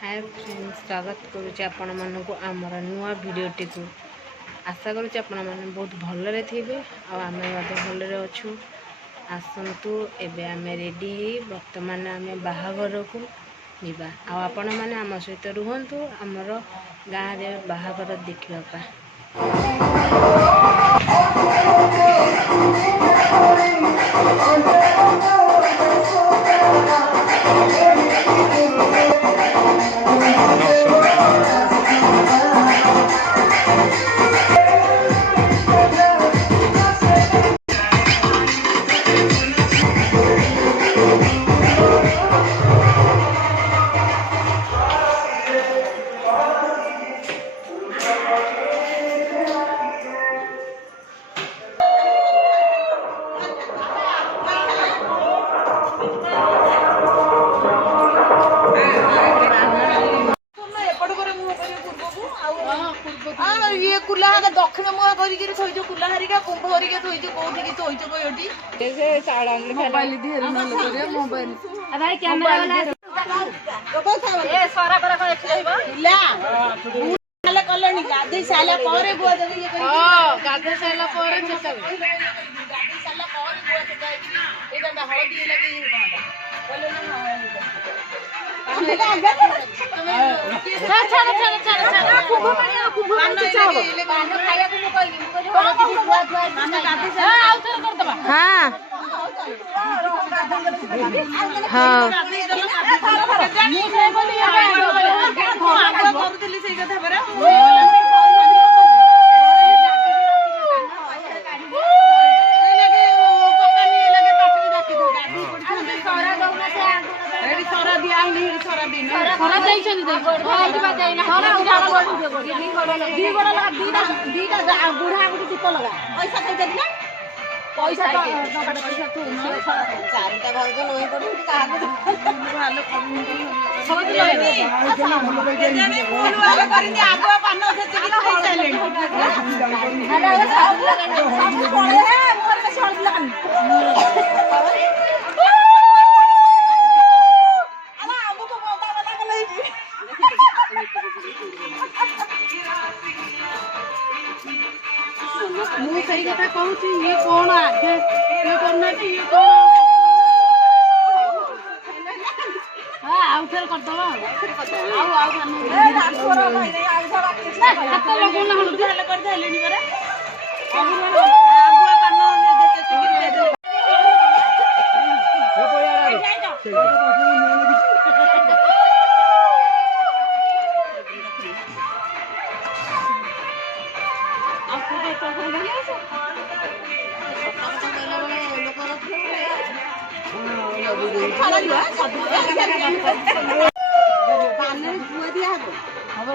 Hi friends, स्वागत करुच्चे आपण मानक आमर नुआ भिडटी को। आशा करुच्चे आपण मैंने बहुत भलरे थे आम भलरे अच्छू। आसतु एबे आमे रेडी बर्तमान आमे बाहाघर को जीवा आपण मैंने आम सहित रुहतु आमर गाँव में बाहाघर देखा। ये कुला दक्षिण मुह करिक थोइछ कुला हरिका कुंभ हरिका थोइछ कोठी की थोइछ कोयोटी से साडांग मोबाइल दी हेर मन करे मोबाइल आ भाई कैमरा वाला ए सारा करा को एठी रहबो ला काले कलनी गाधी साला परे बुआ देबे ये करी हां गाधी साला परे चेता गाधी साला परे बुआ चेता ए दंडा हळदी लगी बोले ना पैसा चारटा भाउज नई पड़े मुझे सही कथा कहूँ ये कौन आगे ये करना ये कौन हाँ आउथर कर दो आउ आउ ए रातोर भाई नहीं आउ सब बाकी हाथ लगो ना हल्दी हल्ला कर दे लेनी करे अब आगुआ पानो दे के दे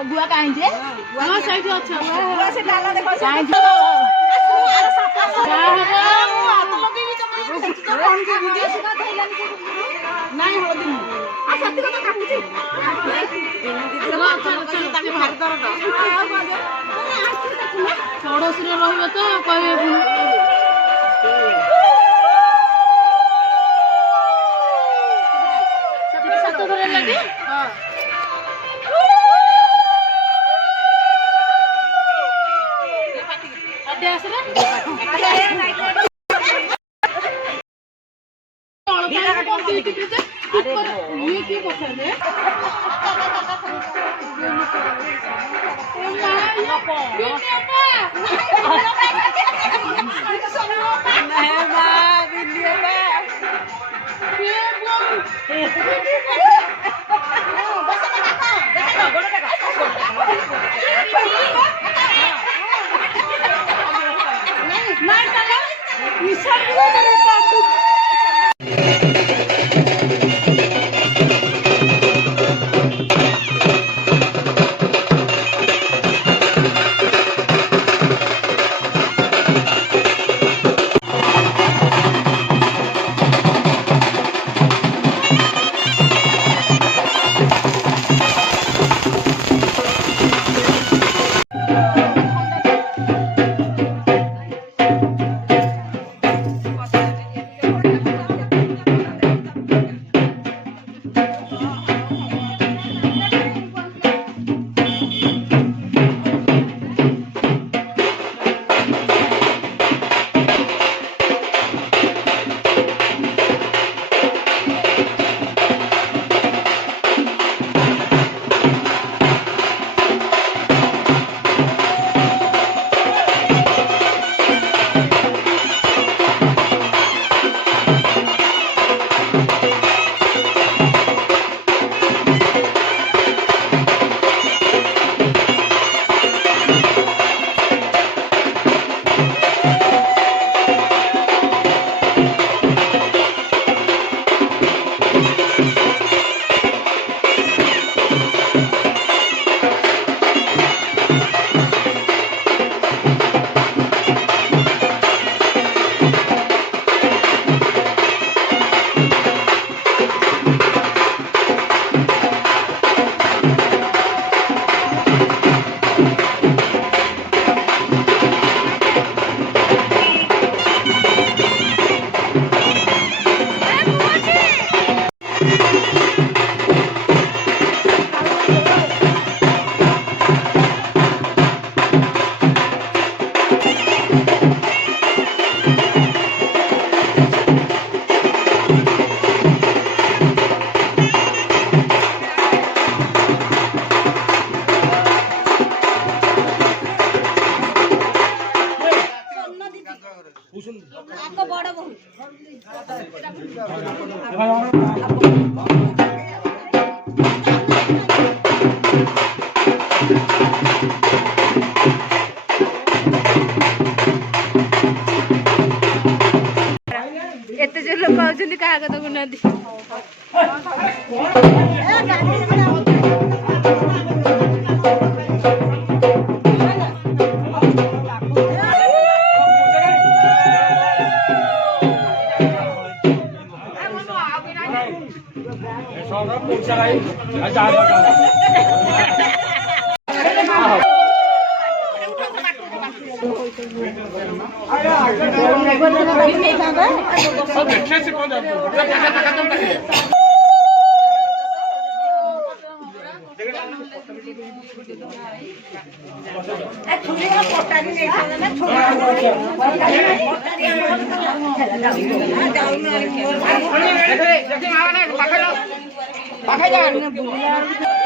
गुआ कहीं जे हां सही अच्छा गुआ से डाला देखो कहीं जे हाथ लगे भी जमा तो कौन के वीडियो सुना थैलानी को नहीं हो दिन आ सत्य कथा काटुची चलो ताके भार दर पड़ोस रे रहबो तो कहबे सत्य धरे लगे हां एत जो लोक आउछन्ती का कथा गुनादी पाखा